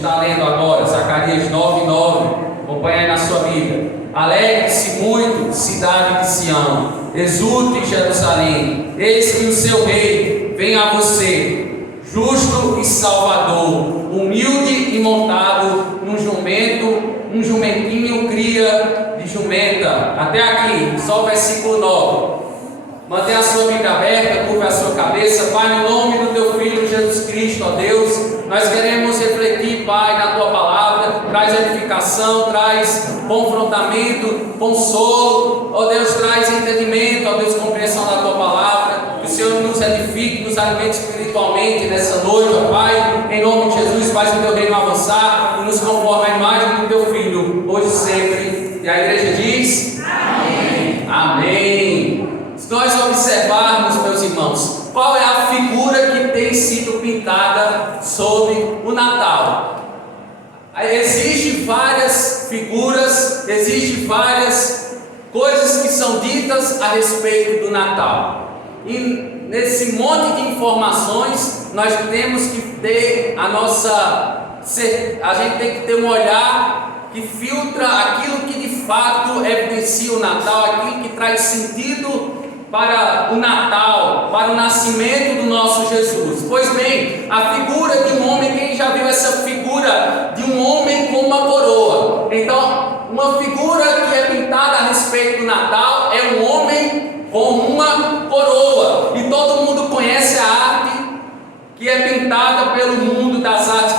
está lendo agora, Zacarias 9:9. Acompanhe aí na sua Bíblia. Alegre-se muito, cidade de Sião, exulte Jerusalém, eis que o seu rei vem a você, justo e salvador, humilde e montado num jumento, um jumentinho cria de jumenta. Até aqui, só o versículo 9. Mantenha a sua Bíblia aberta, curva a sua cabeça. Pai, no nome do teu Filho Jesus Cristo, ó Deus, nós queremos refletir, Pai, na tua palavra. Traz edificação, traz confrontamento, consolo, ó Deus, traz entendimento, ó Deus, compreensão da tua palavra. Que o Senhor nos edifique, nos alimente espiritualmente nessa noite, ó Pai. Em nome de Jesus, faz o teu reino avançar e nos conforme a imagem do teu Filho, hoje e sempre. E a igreja diz: Amém. Amém. Se nós observarmos, meus irmãos, qual é a figura que tem sido pintada sobre o Natal? Existem várias figuras, existem várias coisas que são ditas a respeito do Natal. E nesse monte de informações, nós temos que ter a gente tem que ter um olhar que filtra aquilo que de fato evidencia o Natal, aquilo que traz sentido para o Natal, para o nascimento do nosso Jesus. Pois bem, a figura de um homem, quem já viu essa figura de um homem com uma coroa? Então, uma figura que é pintada a respeito do Natal é um homem com uma coroa. E todo mundo conhece a arte que é pintada pelo mundo das artes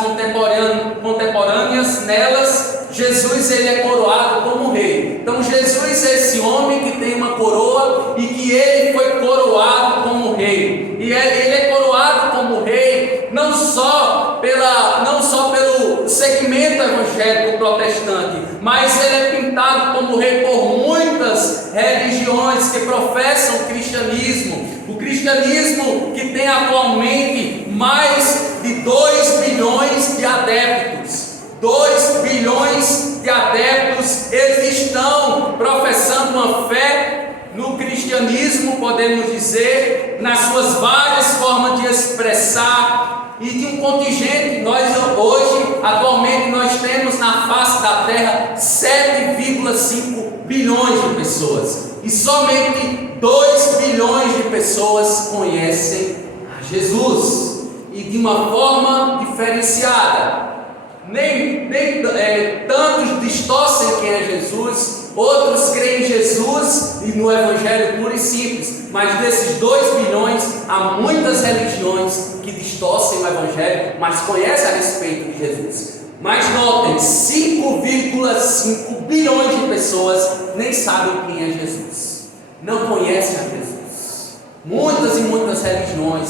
contemporâneas. Nelas, Jesus ele é coroado como rei. Então Jesus é esse homem que tem uma coroa e que ele foi coroado como rei. E ele é coroado como rei não só pelo segmento evangélico protestante, mas ele é pintado como rei por muitas religiões que professam o cristianismo. O cristianismo que tem atualmente mais de 2 bilhões de adeptos. 2 bilhões de adeptos, eles estão professando uma fé no cristianismo, podemos dizer, nas suas várias formas de expressar, e de um contingente. Atualmente nós temos na face da terra 7,5 bilhões de pessoas, e somente 2 bilhões de pessoas conhecem a Jesus, e de uma forma diferenciada. Tantos distorcem quem é Jesus, outros creem em Jesus e no Evangelho puro e simples, mas desses 2 bilhões, há muitas religiões que distorcem o Evangelho, mas conhecem a respeito de Jesus. Mas notem, 5,5 bilhões de pessoas nem sabem quem é Jesus, não conhecem a Jesus. Muitas e muitas religiões,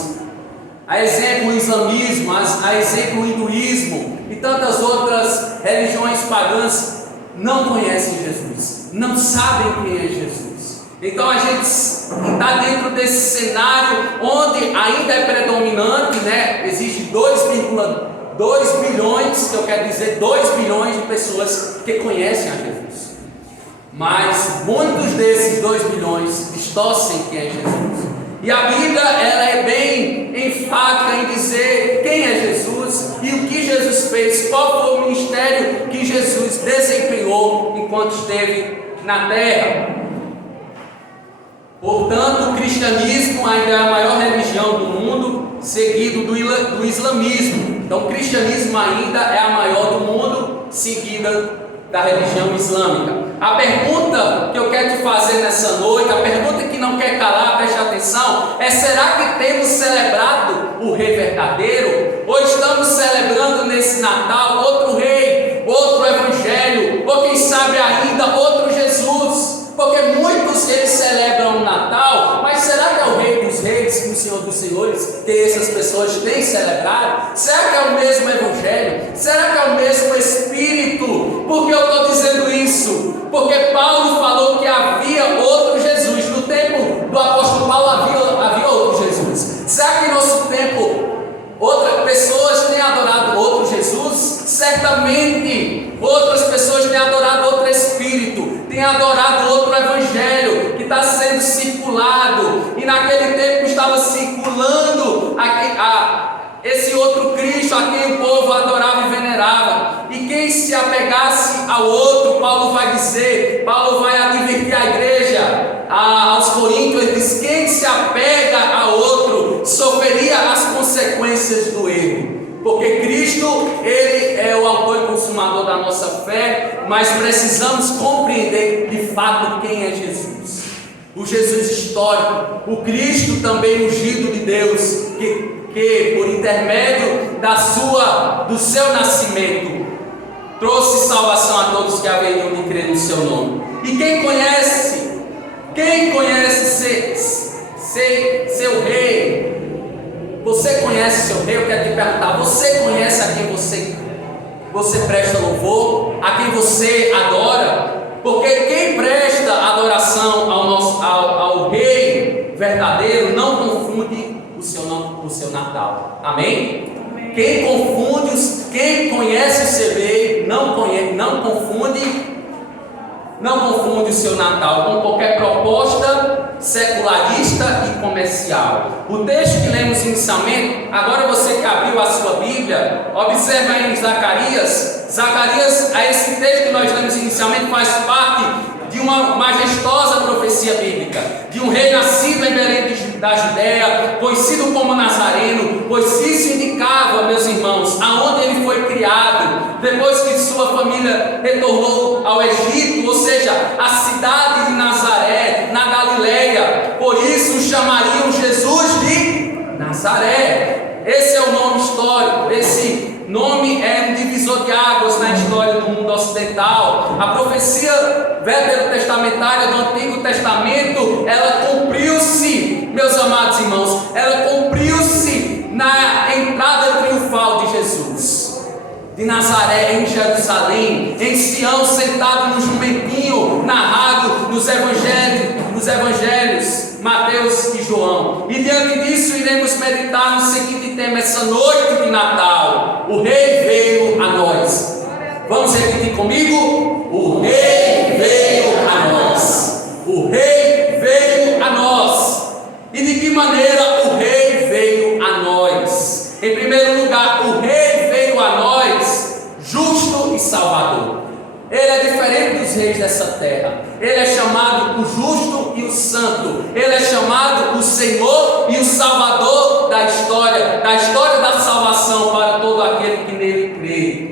a exemplo o islamismo, a exemplo o hinduísmo e tantas outras religiões pagãs, não conhecem Jesus, não sabem quem é Jesus. Então a gente está dentro desse cenário onde ainda é predominante, né? Existe 2 bilhões, que eu quero dizer 2 bilhões de pessoas que conhecem a Jesus, mas muitos desses 2 bilhões distorcem quem é Jesus. E a Bíblia ela é bem enfática em dizer quem é Jesus e o que Jesus fez, qual foi o ministério que Jesus desempenhou enquanto esteve na terra. Portanto, o cristianismo ainda é a maior religião do mundo, seguido do islamismo. Então, o cristianismo ainda é a maior do mundo, seguida da religião islâmica. A pergunta que eu quero te fazer nessa noite, a pergunta que não quer calar, preste atenção, é: será que temos celebrado o rei verdadeiro? Ou estamos celebrando nesse Natal outro rei, outro evangelho, ou quem sabe ainda outro Jesus? Porque muitos eles celebram o Natal, mas será que é o rei dos reis, o Senhor dos senhores, que essas pessoas têm celebrado? Será que é o mesmo evangelho? Será que é o mesmo Espírito? Por que eu estou dizendo isso? Porque Paulo falou que havia outro Jesus. No tempo do apóstolo Paulo havia outro Jesus. Será que em nosso tempo outras pessoas têm adorado outro Jesus? Certamente outras pessoas têm adorado outro Espírito, têm adorado outro Evangelho que está sendo circulado, e naquele tempo estava circulando esse outro Cristo a quem o povo adorava e venerava. esperava. E quem se apegasse ao outro, Paulo vai advertir a igreja, aos Coríntios, ele diz: quem se apega a outro sofreria as consequências do erro. Porque Cristo, Ele é o autor e consumador da nossa fé, mas precisamos compreender de fato quem é Jesus. O Jesus histórico, o Cristo também ungido de Deus, que por intermédio do seu nascimento, trouxe salvação a todos que haveriam de crer no seu nome. E quem conhece seu rei? Você conhece seu rei? Eu quero te perguntar: você conhece a quem você presta louvor? A quem você adora? Porque quem presta adoração ao rei verdadeiro não confunde o seu Natal. Amém? Quem conhece o seu rei não confunde o seu Natal com qualquer proposta secularista e comercial. O texto que lemos inicialmente, agora você que abriu a sua Bíblia, observa aí em Zacarias, esse texto que nós lemos inicialmente faz parte de uma majestosa profecia bíblica, de um rei nascido em Belém da Judéia, conhecido como Nazareno, pois isso indicava, meus irmãos, aonde ele foi criado, depois que sua família retornou ao Egito, ou seja, a cidade de Nazaré, na Galileia. Por isso o chamariam Jesus de Nazaré. Esse é o nome histórico, esse nome é um divisor de águas na história do mundo ocidental. A profecia veterotestamentária do Antigo Testamento, ela cumpriu-se, meus amados irmãos, ela cumpriu-se na entrada triunfal de Jesus, de Nazaré em Jerusalém, em Sião, sentado no jumentinho, narrado nos evangelhos Mateus e João. E diante disso iremos meditar no seguinte tema essa noite de Natal: o Rei veio a nós. Vamos repetir comigo? O Rei veio a nós. O Rei veio a nós. E de que maneira o Rei veio a nós? Em primeiro lugar, o Rei veio a nós justo e salvador. Ele é diferente dos reis dessa terra. Ele é chamado o justo e o santo. Ele é chamado o Senhor e o Salvador da história da salvação para todo aquele que nele crê.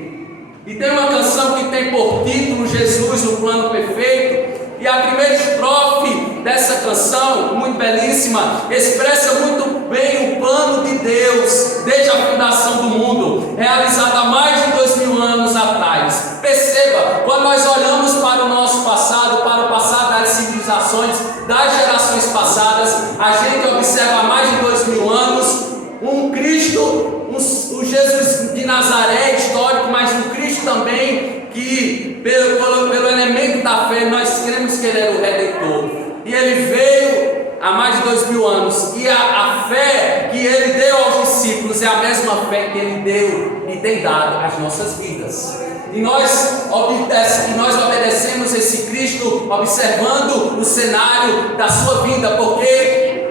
E tem uma canção que tem por título Jesus, o plano perfeito. E a primeira estrofe dessa canção, muito belíssima, expressa muito bem o plano de Deus desde a fundação do mundo, realizado há mais de 2000 anos atrás. Perceba, quando nós olhamos para o nosso passado, para o passado das civilizações, das gerações passadas, a gente observa há mais de 2000 anos um Cristo, o Jesus de Nazaré histórico, mas um Cristo também que, pelo elemento da fé, nós cremos que Ele era o Redentor. E Ele veio há mais de 2000 anos. E a fé que Ele deu aos discípulos é a mesma fé que Ele deu e tem dado às nossas vidas. E nós obedecemos esse Cristo observando o cenário da sua vida, porque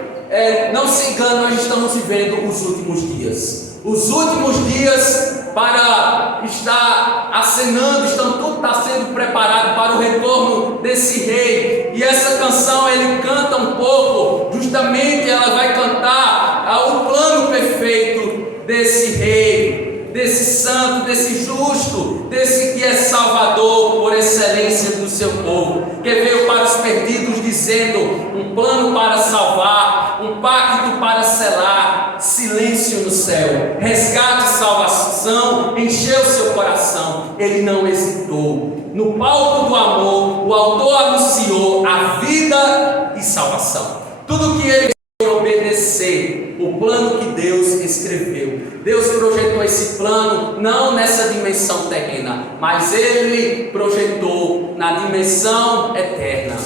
não se engane, nós estamos vivendo os últimos dias. Os últimos dias para estar acenando, tudo está sendo preparado para o retorno desse rei. E essa canção ele canta um pouco, justamente ela vai cantar o plano perfeito desse rei, desse santo, desse justo, desse que é salvador por excelência do seu povo, que veio para os perdidos dizendo: um plano para salvar, um pacto para selar, silêncio no céu, resgate e salvação, encheu seu coração. Ele não hesitou. No palco do amor, o autor anunciou a vida e salvação. Tudo que ele obedecer o plano que Deus escreveu. Deus projetou esse plano não nessa dimensão terrena, mas Ele projetou na dimensão eterna.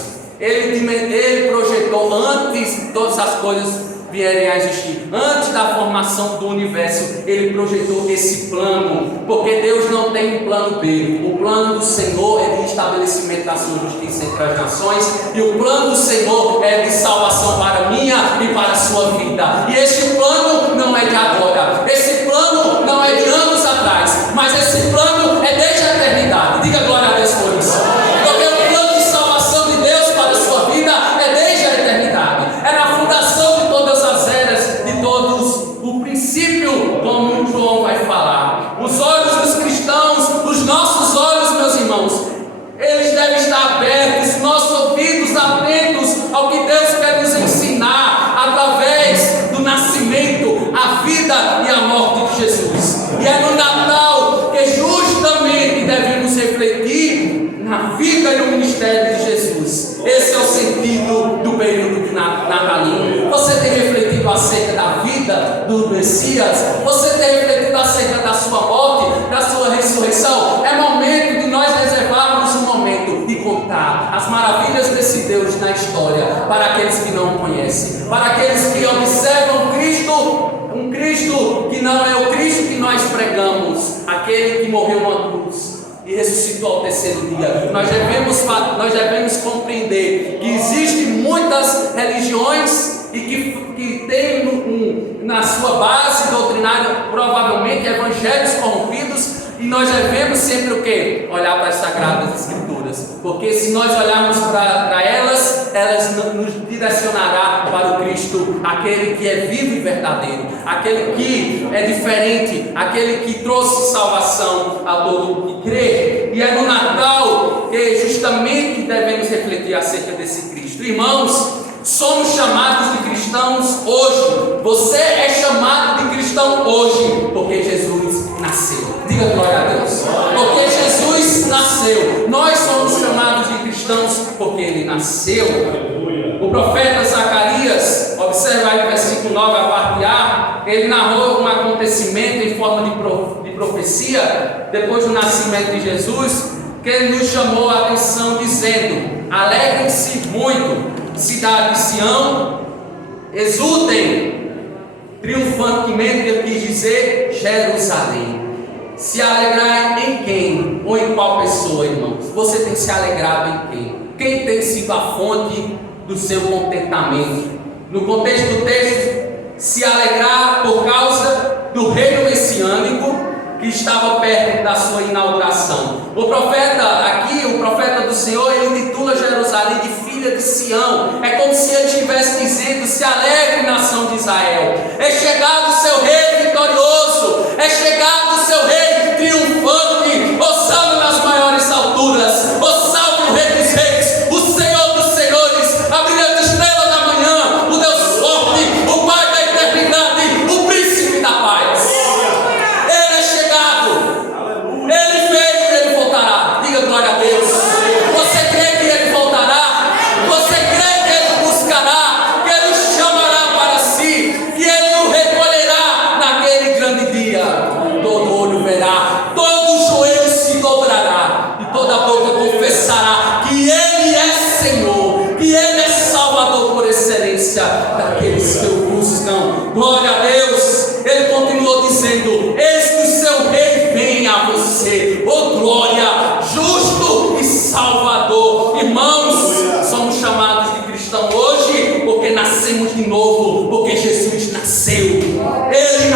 Ele projetou antes de todas as coisas vierem a existir, antes da formação do universo. Ele projetou esse plano, porque Deus não tem um plano B. O plano do Senhor é de estabelecimento da sua justiça entre as nações, e o plano do Senhor é de salvação para a minha e para a sua vida. E esse plano não é de agora, esse plano não é de anos atrás, mas esse plano do Messias, você tem refletido acerca da sua morte, da sua ressurreição. É momento de nós reservarmos um momento de contar as maravilhas desse Deus na história, para aqueles que não o conhecem, para aqueles que observam Cristo, um Cristo que não é o Cristo que nós pregamos, aquele que morreu na cruz e ressuscitou ao terceiro dia. Nós devemos compreender que existem muitas religiões e que tem na sua base doutrinária provavelmente evangelhos corrompidos, e nós devemos sempre o quê? Olhar para as Sagradas Escrituras, porque se nós olharmos para elas nos direcionará para o Cristo, aquele que é vivo e verdadeiro, aquele que é diferente, aquele que trouxe salvação a todo o que crê. E é no Natal que justamente devemos refletir acerca desse Cristo. Irmãos, somos chamados de cristãos hoje. Você é chamado de cristão hoje, porque Jesus nasceu. Diga glória a Deus. Porque Jesus nasceu. Nós somos chamados de cristãos porque Ele nasceu. O profeta Zacarias, observa aí o versículo 9, a parte A, ele narrou um acontecimento em forma de profecia, depois do nascimento de Jesus, que ele nos chamou a atenção dizendo: alegrem-se muito, cidade de Sião, exultem triunfantemente, ele quis dizer Jerusalém. Se alegrar em quem? Ou em qual pessoa, irmãos? Você tem se alegrado em quem? Quem tem sido a fonte do seu contentamento? No contexto do texto, se alegrar por causa do reino messiânico que estava perto da sua inauguração. O profeta do Senhor, ele intitula Jerusalém de filha de Sião. É como se ele estivesse dizendo: se alegre, nação de Israel, é chegado o seu rei vitorioso, é chegado o seu rei triunfante, osando nas maiores alturas, osando o rei dos reis, o Senhor dos senhores, a brilhante estrela da manhã, o Deus forte, o Pai da eternidade, o príncipe da paz. Ele é chegado, ele veio e ele voltará. Diga glória a Deus. Você crê que ele voltará? Você crê que ele buscará, que ele o chamará para si, que ele o recolherá naquele grande dia? Todo olho verá, todo joelho se dobrará e toda boca confessará que ele é Senhor, que ele é Salvador por excelência daqueles que o buscam. Glória a Deus. Ele continuou dizendo: eis que o seu rei vem a você, oh glória, justo e Salvador. Irmãos, somos chamados de cristão hoje porque nascemos de novo, porque Jesus nasceu. Ele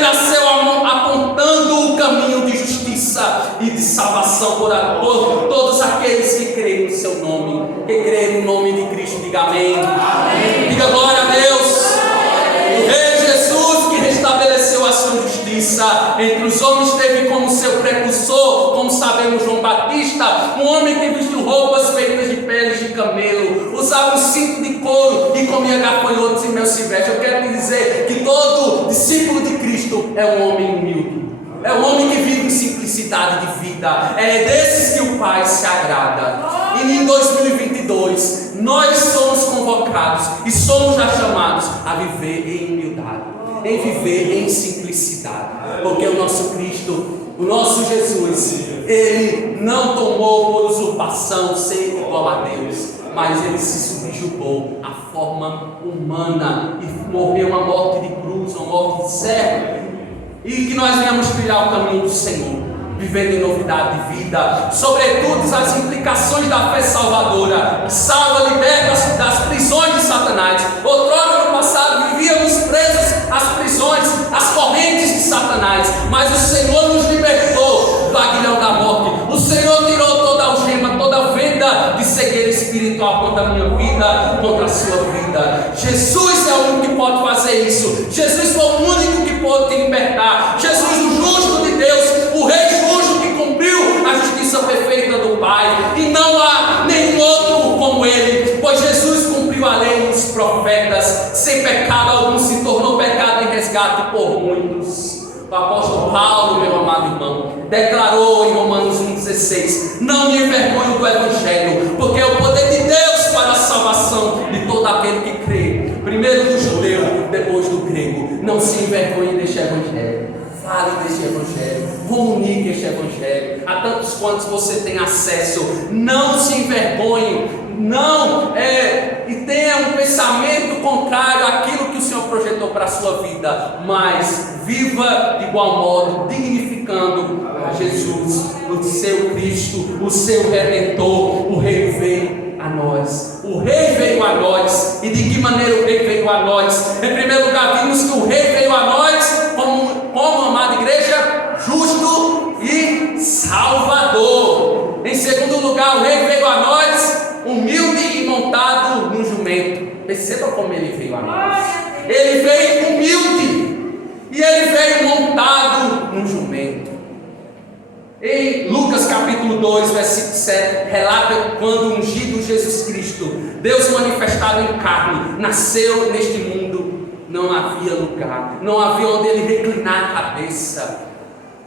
nasceu apontando o caminho de justiça e de salvação por todos aqueles que creem no seu nome, que creem no nome de Cristo. Diga amém. Amém. Diga glória a Deus. O Rei Jesus, que restabeleceu a sua justiça entre os homens, teve como seu precursor, como sabemos, João Batista, um homem que vestiu roupas feitas de peles de camelo, usava um cinto de couro e comia gafanhotos e mel silvestre. Eu quero lhe dizer que todo discípulo de Cristo é um homem humilde, é um homem que vive em simplicidade de vida. É desses que o Pai se agrada. E em 2022 nós somos convocados e somos já chamados a viver em humildade, em viver em simplicidade, porque o nosso Cristo, o nosso Jesus, ele não tomou por usurpação ser igual a Deus, mas ele se subjugou à forma humana e morreu uma morte de cruz, uma morte de servo, e que nós venhamos trilhar o caminho do Senhor, vivendo em novidade de vida, sobretudo as implicações da fé salvadora, que salva, liberta das prisões de Satanás. Outrora, no passado, vivíamos presos às prisões, às correntes de Satanás, mas o Senhor nos libertou do aguilhão da morte. O Senhor tirou toda a algema, toda a venda de cegueira espiritual contra a minha vida, contra a sua vida. Jesus é o único que pode fazer isso. Jesus foi o único que pode te libertar. Jesus, o justo de Deus, o Rei justo que cumpriu a justiça perfeita do Pai, e não há nenhum outro como ele, pois Jesus cumpriu a lei e os profetas, sem pecado algum, se tornou pecado em resgate por muitos. O apóstolo Paulo, meu amado irmão, declarou em Romanos 1,16: não me envergonho do Evangelho, porque é o poder de Deus para a salvação de todo aquele que crê, primeiro do judeu, depois depois do grego. Não se envergonhe deste evangelho. Fale deste evangelho, comunique este evangelho a tantos quantos você tem acesso. Não se envergonhe, e tenha um pensamento contrário àquilo que o Senhor projetou para a sua vida, mas viva de igual modo, dignificando a Jesus, o seu Cristo, o seu Redentor. O Rei veio a nós. O Rei veio a nós. E de que maneira o Rei veio a nós? Em primeiro lugar, vimos que o Rei veio a nós como amada igreja, justo e salvador. Em segundo lugar, o Rei veio a nós humilde e montado num jumento. Perceba como ele veio a nós. Ele veio humilde e ele veio montado num jumento. Em Lucas capítulo 2, versículo 7, relata quando o ungido Jesus Cristo, Deus manifestado em carne, nasceu neste mundo. Não havia lugar, não havia onde ele reclinar a cabeça.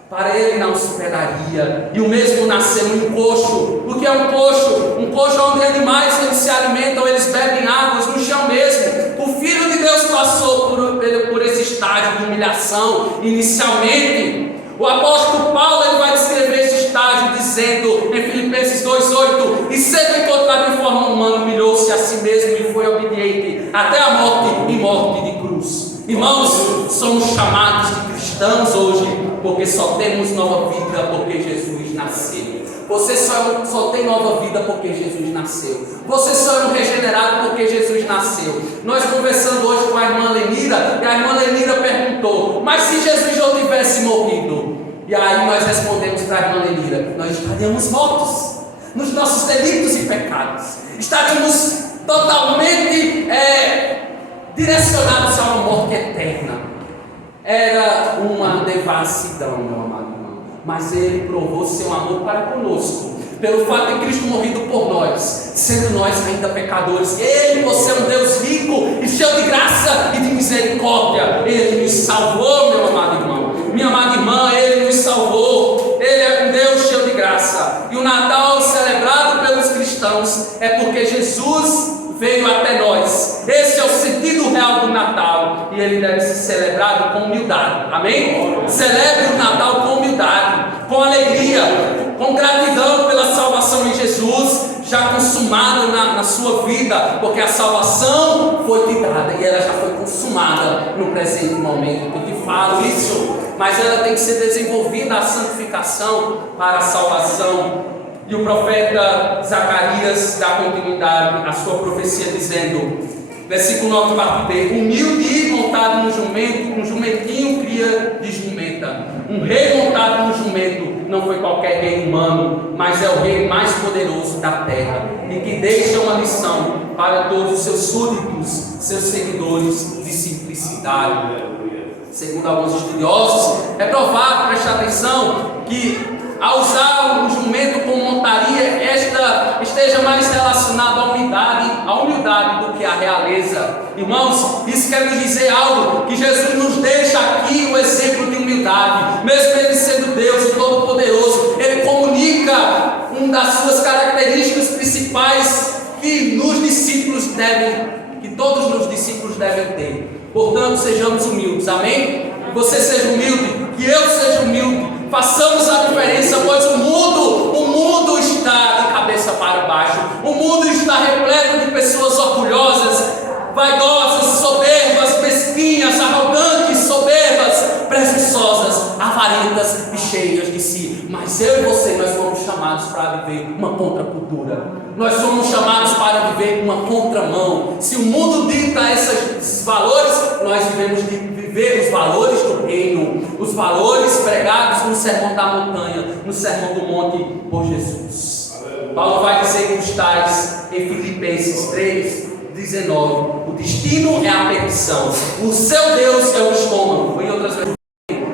Para ele na hospedaria. E o mesmo nasceu em um coxo. O que é um coxo? Um coxo onde animais eles se alimentam, eles bebem águas no chão mesmo. O Filho de Deus passou por esse estágio de humilhação inicialmente. O apóstolo Paulo ele vai descrever esse estágio dizendo em Filipenses 2,8: e sendo encontrado em forma humana, humilhou-se a si mesmo e foi obediente até a morte e morte de cruz. Irmãos, somos chamados de cristãos hoje porque só temos nova vida porque Jesus nasceu. Você só tem nova vida porque Jesus nasceu. Você só é um regenerado porque Jesus nasceu. Nós conversando hoje com a irmã Lenira, e a irmã Lenira perguntou: mas se Jesus não tivesse morrido? E aí nós respondemos para a irmã Lenira: nós estaríamos mortos nos nossos delitos e pecados. Estaríamos totalmente direcionados a uma morte eterna. Era uma devassidão, meu amado irmão. Mas Ele provou seu amor para conosco, pelo fato de Cristo morrido por nós, sendo nós ainda pecadores. Ele, você é um Deus rico e cheio de graça e de misericórdia. Ele nos salvou, meu amado irmão. Minha amada irmã, Ele nos salvou. Ele é um Deus cheio de graça. E o Natal celebrado pelos cristãos é porque Jesus veio até nós. Esse é o sentido real do Natal, e ele deve ser celebrado com humildade. Amém? Celebre o Natal com humildade, com alegria, com gratidão pela salvação em Jesus já consumada na sua vida, porque a salvação foi te dada e ela já foi consumada no presente momento. Eu te falo isso, mas ela tem que ser desenvolvida, a santificação para a salvação. E o profeta Zacarias dá continuidade à sua profecia dizendo, versículo 9, parte B: humilde e montado no jumento, um jumentinho cria de jumenta. Um rei montado no jumento não foi qualquer rei humano, mas é o rei mais poderoso da terra, e que deixa uma lição para todos os seus súditos, seus seguidores de simplicidade. Segundo alguns estudiosos, é provável, preste atenção, que ao usar o jumento como montaria, esta esteja mais relacionada à humildade do que à realeza. Irmãos, isso quer nos dizer algo, que Jesus nos deixa aqui o exemplo de humildade. Mesmo Ele sendo Deus e Todo-Poderoso, Ele comunica uma das suas características principais que todos os discípulos devem ter. Portanto, sejamos humildes, amém? Que você seja humilde, que eu seja humilde. Façamos a diferença, pois o mundo está de cabeça para baixo. O mundo está repleto de pessoas orgulhosas, vaidosas, soberbas, mesquinhas, arrogantes, soberbas, presunçosas, avarentas e cheias de si. Mas eu e você, nós fomos chamados para viver uma contracultura. Nós somos chamados para viver uma contramão. Se o mundo dita esses valores, nós devemos viver os valores do reino, os valores pregados no Sermão da Montanha, no Sermão do Monte por Jesus. Paulo vai dizer com os tais em Filipenses 3:19: o destino é a perdição, o seu Deus é o estômago. Em outras vezes,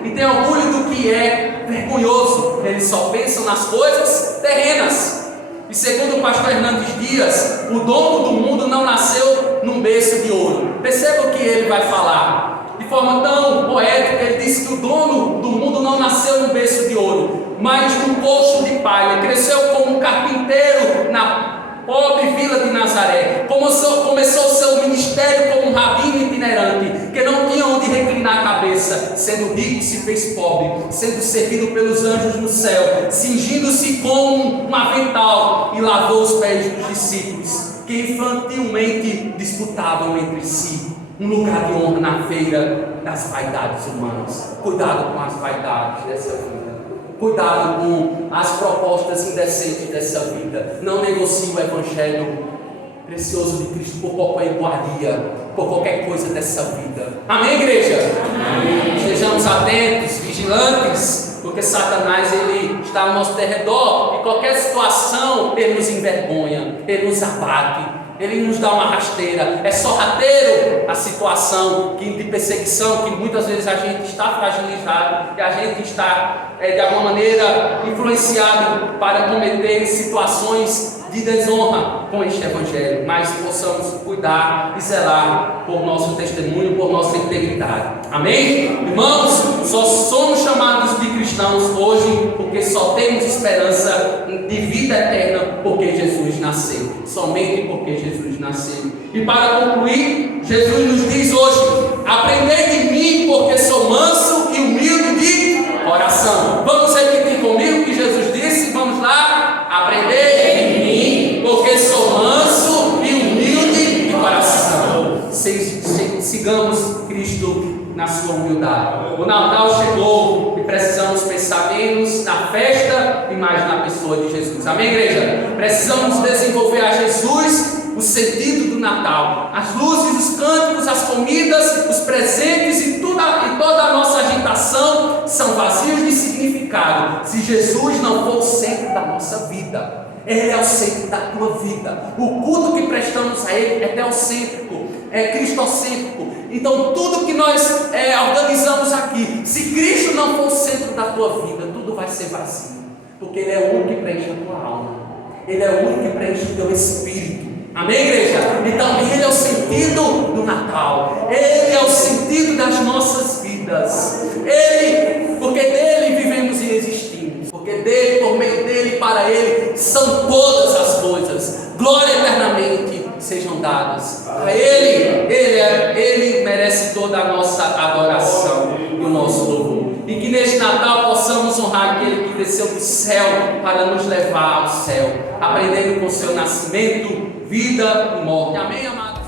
e tem orgulho do que é vergonhoso. Eles só pensam nas coisas terrenas. E segundo o pastor Hernandes Dias, o dono do mundo não nasceu num berço de ouro. Perceba o que ele vai falar de forma tão poética. Ele diz que o dono do mundo não nasceu num berço de ouro, mas num coxo de palha. Cresceu como um carpinteiro pobre vila de Nazaré. Começou o seu ministério como um rabino itinerante, que não tinha onde reclinar a cabeça. Sendo rico, se fez pobre, sendo servido pelos anjos no céu, cingindo-se com um avental, e lavou os pés dos discípulos, que infantilmente disputavam entre si um lugar de honra na feira das vaidades humanas. Cuidado com as vaidades dessa vida. Cuidado com as propostas indecentes dessa vida. Não negocie o evangelho precioso de Cristo por qualquer iguaria, por qualquer coisa dessa vida. Amém, igreja? Amém. Estejamos atentos, vigilantes, porque Satanás ele está ao nosso derredor, e qualquer situação ele nos envergonha, ele nos abate, ele nos dá uma rasteira. É sorrateiro a situação de perseguição, que muitas vezes a gente está fragilizado, e a gente está de alguma maneira influenciado para cometer situações de desonra com este evangelho, mas possamos cuidar e zelar por nosso testemunho, por nossa integridade. Amém? Irmãos, só somos chamados de cristãos hoje porque só temos esperança de vida eterna porque Jesus nasceu. Somente porque Jesus nasceu. E para concluir, Jesus nos diz hoje: aprendei de mim, porque sou manso e humilde de coração. Vamos repetir comigo o que Jesus disse? Vamos lá? Aprendei de mim, porque sou manso e humilde de coração. Sigamos Cristo na sua humildade. O Natal chegou e precisamos pensar menos na festa e mais na pessoa de Jesus. Amém, igreja? Precisamos desenvolver a Jesus o sentido do Natal. As luzes, os cânticos, as comidas, os presentes e toda a nossa agitação são vazios de significado se Jesus não for o centro da nossa vida. Ele é o centro da tua vida. O culto que prestamos a Ele é teocêntrico, é cristocêntrico. Então tudo que nós organizamos aqui, se Cristo não for o centro da tua vida, tudo vai ser vazio, porque Ele é o único que preenche a tua alma, Ele é o único que preenche o teu espírito. Amém, igreja? Então Ele é o sentido do Natal, Ele é o sentido das nossas vidas. Porque dele vivemos e existimos, porque dele, por meio dele, para Ele são todas as coisas. Glória eternamente sejam dadas a Ele merece toda a nossa adoração e o nosso louvor. E que neste Natal possamos honrar aquele que desceu do céu para nos levar ao céu, aprendendo com seu nascimento, vida e morte. Amém, amado?